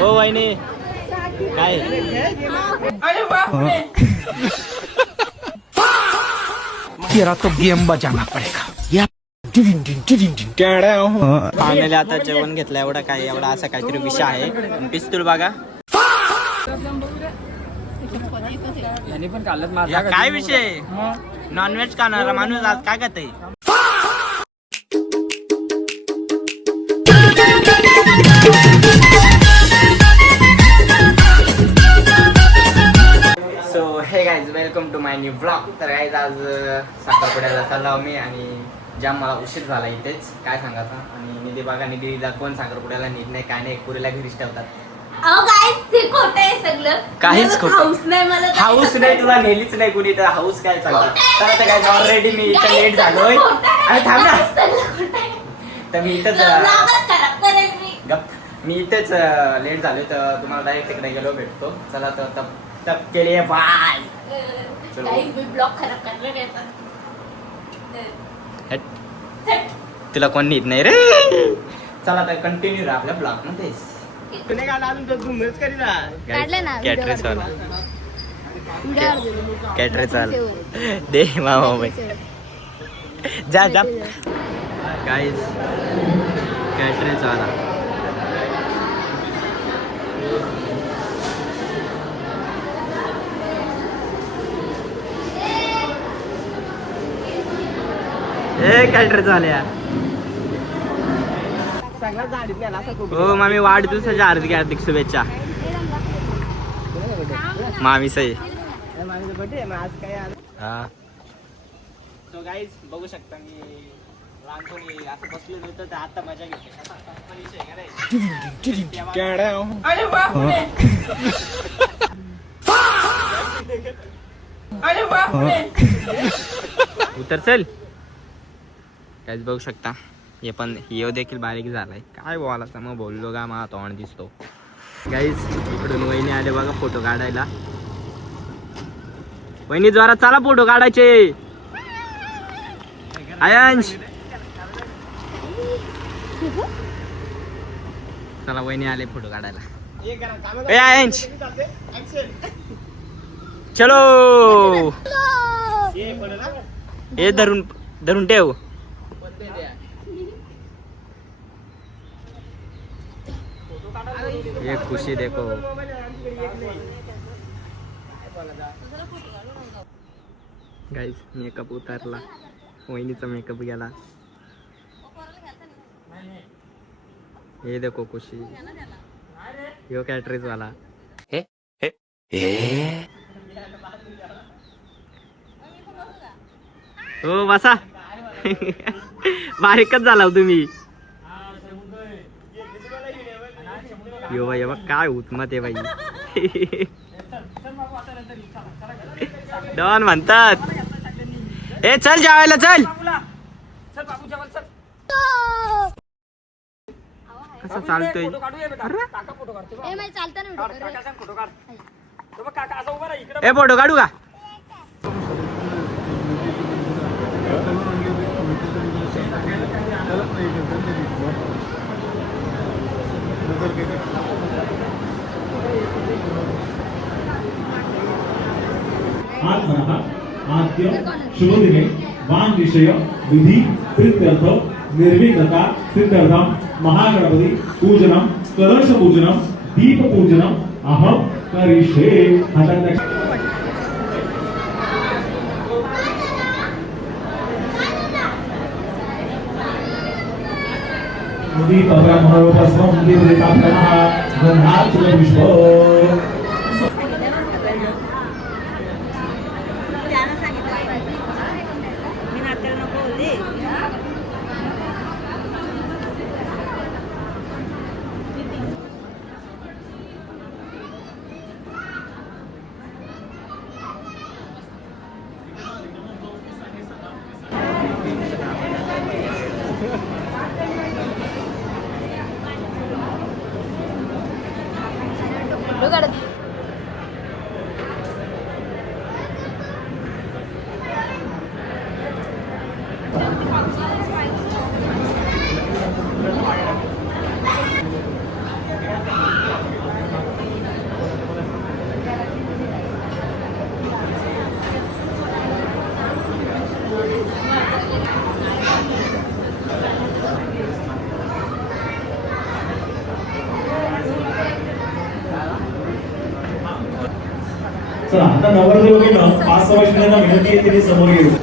ओ वहिनी काय तेरा तो गेम बजाना पडेगा या फायनली आता जेवण घेतलं एवढा काय एवढा असा काहीतरी विषय आहे. पिस्तूल बघा काय विषय नॉनव्हेज खाणारा माणूस आज काय करते. So hey guys welcome to my new blog. तर गाईज आज साखरपुड्याला चाललो मी आणि जाम मला उशीर झाला इथेच काय सांगायचं. आणि निधी बघा निधीला कोण साखरपुड्याला नीट नाही काय नाही पुरीला घरीच ठेवतात. काहीच हाऊस नाही तुला नेलीच नाही कुणी तर हाऊस काय चालतं. तर आता काय ऑलरेडी मी इथं लेट झालोय आणि थांब ना तर मी इथंच मी इथेच लेट झालोय तर तुम्हाला डायरेक्ट तिकडे गेलो भेटतो. चला तर तब तब के लिए बाय. तुला कोण नीट नाही रे. चला तर कंटिन्यू राहा आपल्या ब्लॉग मध्ये. कॅटरे चाल दे मामा जा जा गाईज कॅटरे चाला. ए कॅटरे चालया हो मामी वाढदिवसाच्या हार्दिक शुभेच्छा. मामी सही सो गाईज बघू शकता मी लहानपणी असं बसलो नव्हतं तर आता मजा घेते. उतर चल काहीच बघू शकता. हे पण हिओ देखील बारीक झालाय काय बोलायचं मग बोललो का मला तोंड दिसतो. गाईज इकडून वहिनी आले बघा फोटो काढायला. वहिनी जोरात चला फोटो काढायचे. आयंश चला वहिनी आले फोटो काढायला. ए आयंश चलो हे धरून धरून ठेव. ये खुशी देखो. गाइस मेकअप उतारला वहिनीचा मेकअप गेला. ये देखो खुशी यो कॅटरेज वाला. हे हे हो बसा बारीकच झाला तुम्ही. यो बाई बघ काय होत मग ते बाई डॉन म्हणतात. ए चल जेवायला चल. कसा चालतोय ए फोटो काढू का. आद्य शुभदिने वान विषय विधी प्रीत्यर्थ निर्विघ्नता सिद्ध्यर्थम महागणपती पूजनम कलश पूजनम दीप पूजनम अहम करिष्ये. दीपब्रह्मोपस्वं दीपदीपाप्तमः गन्धाक्षरपुष्प चला आता नवरदेवकीनं 5 वर्षांना विनंती आहे तिने समोर येऊ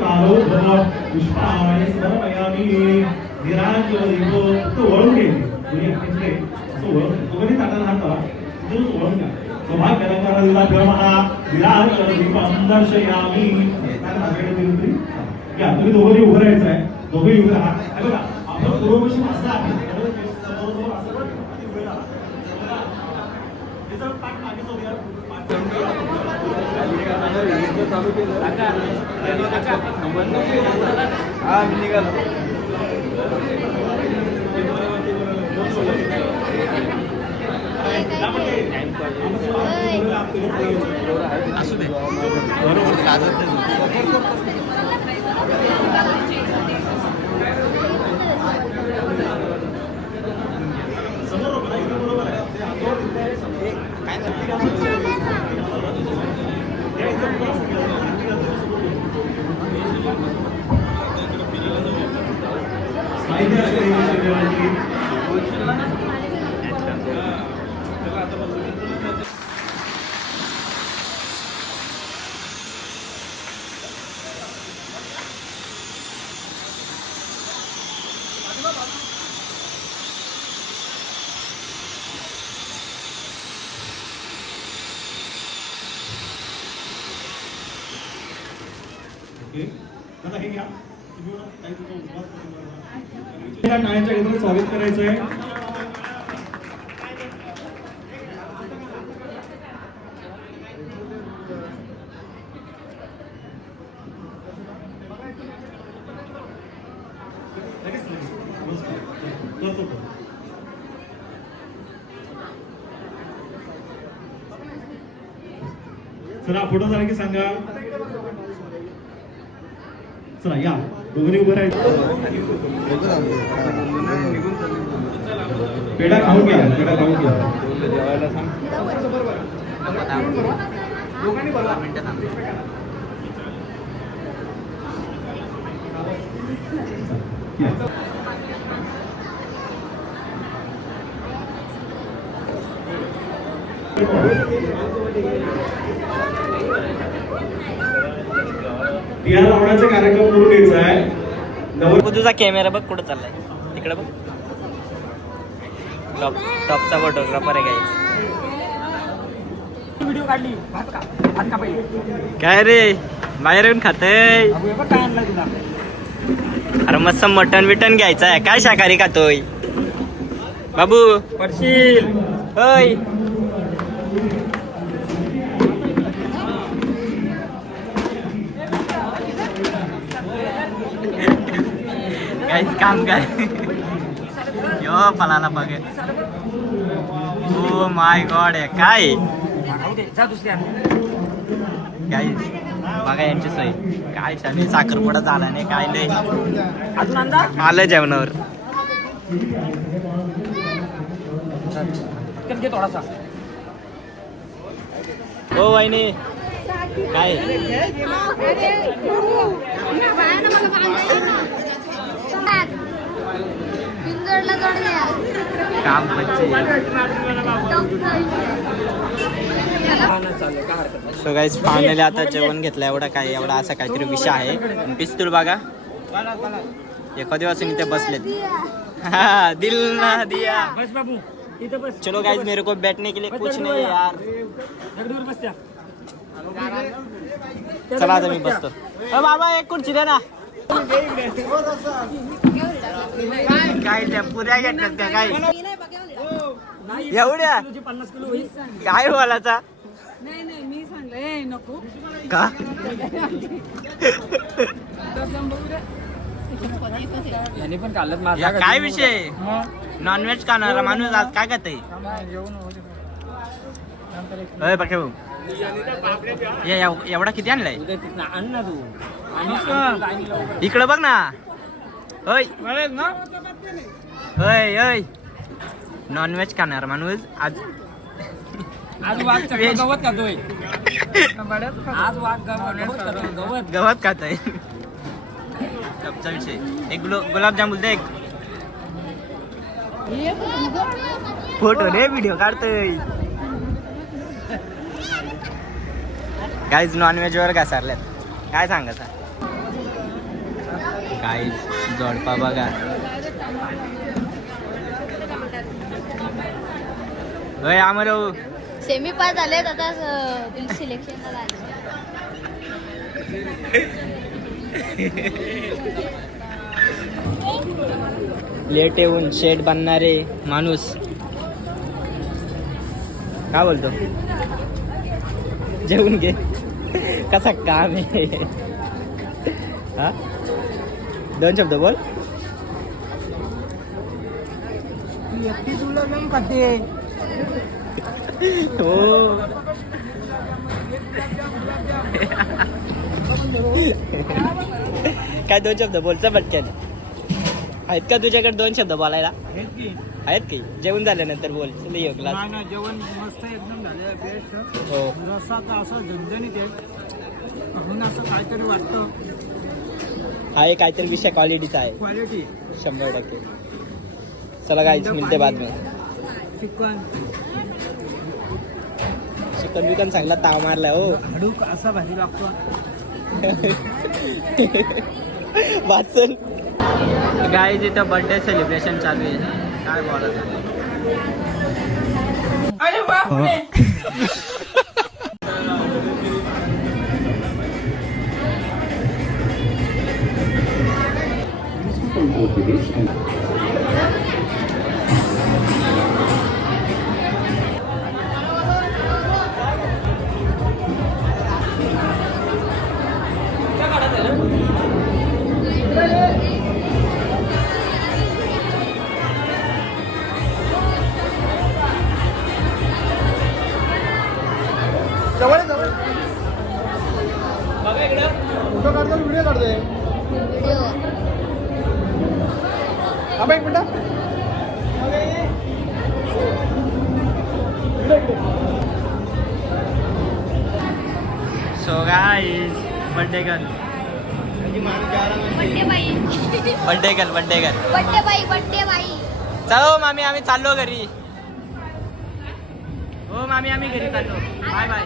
कालो धन पुष्पाणि समर्पयामि निरांजलीको तो वळून घे तुम्ही इकडे तो वळून तुम्ही ताटाला हात लावा तो वळून घ्या सौभाग्यलंकार दिला ब्रह्मणा निरांजलीपं दर्शयामि ताटा हाताकडे दिली तरी या तुम्ही दोघंही उभं राहायचं आहे दोघंही उभे राहा हे बघा आपलं पूर्वपश्चिम असं आहे समोर समोर असं उभे राहा त्याचं पाठ मागे जाऊया हा मी निघालो असू दे बरोबर लाजत टाळ्यांच्या गजरात स्वागत करायचं आहे चला फोटो झाला की सांगा चला या दोघांनी उभं राहायचं पेढा खाऊन घ्या पेढा खाऊन घ्या दोघांनी बघा मिनिटं थांबले टिया लावण्याचा कार्यक्रम करून घ्यायचा आहे तुझा कॅमेरा बघ कुठं चाललाय तिकडे बघ टॉपचा फोटोग्राफर आहे गाईस व्हिडिओ काढली भात का पहिले काय रे बाहेर येऊन खातय काय आणलं तुला अरे मस्त मटन बिटन घ्यायचं आहे काय शाकाहारी खातोय बाबू पडशील होय काहीच काम काय यो पलाला बघ ओ माय गॉड काय जा दुसऱ्या गाईज बघा यांची सोय काय छान साखरपुडा झाला नाही काय नाही अजून आलं जेवणावर थोडासा हो वहिनी काय काम सो गाईज फायनली आता जेवण घेतलं एवढा काय एवढा असा काहीतरी विषय आहे पिस्तूल बघा एका दिवसाने इथे बसलेत हा दिल ना दिया बस बाबू इथं बस चलो गाइस मेरे को बैठने के लिए कुछ नहीं है यार दगडूवर बस त्या चला आता मी बसतो बाबा एक खुर्ची दे ना काय त्या पुऱ्या घेतल्यात त्या काय एवढ्या 50 किलो होईल काय बोलायचा नाही नाही मी सांगले नको का याने पण काढलं माझा या काय विषय नॉनव्हेज खाणारा माणूस आज काय खाते एवढा किती आणलाय आण ना तू इकडं बघ ना होय होय होय नॉनव्हेज खाणार माणूस आज आज वाघ गवत खातोय आज वाघ गवत गवत खातोय विषय एक गुलाबजामुन दे एक फोटो रे व्हिडिओ काढतोय गाईज नॉनव्हेज वर घासारल्यात काय सांगायचं गाईज जोडपा बघा होय आमरो सेमी पास झालेत आता सिलेक्शनला लेट येऊन शेड बांधणारे माणूस काय बोलतो जेवून घे कसा काम आहे हा 2 शब्द बोल हो काय 2 शब्द बोलचा पटकन आहेत का तुझ्याकडे 2 शब्द बोलायला आहेत की जेवण झाल्यानंतर बोल योगला जेवण मस्त एकदम झालं बेस्ट हो रस्सा तर असा झणझणीत आहे म्हणून असं काहीतरी वाटतं हा एक काहीतरी विषय क्वालिटीचा आहे क्वालिटी 100%. चला गाईज मिळते बाद में चिकन बिकन चांगला ताव मारलाय हो हडूक असा भाजी लागतो वाचन गाईज इथं बर्थडे सेलिब्रेशन चालू आहे काय बोलायचं so guys birthday girl birthday बाई बर्थडे गर्ल बड्डे बाई चलो मामी आम्ही चाललो घरी हो मामी आम्ही घरी चाललो बाय बाय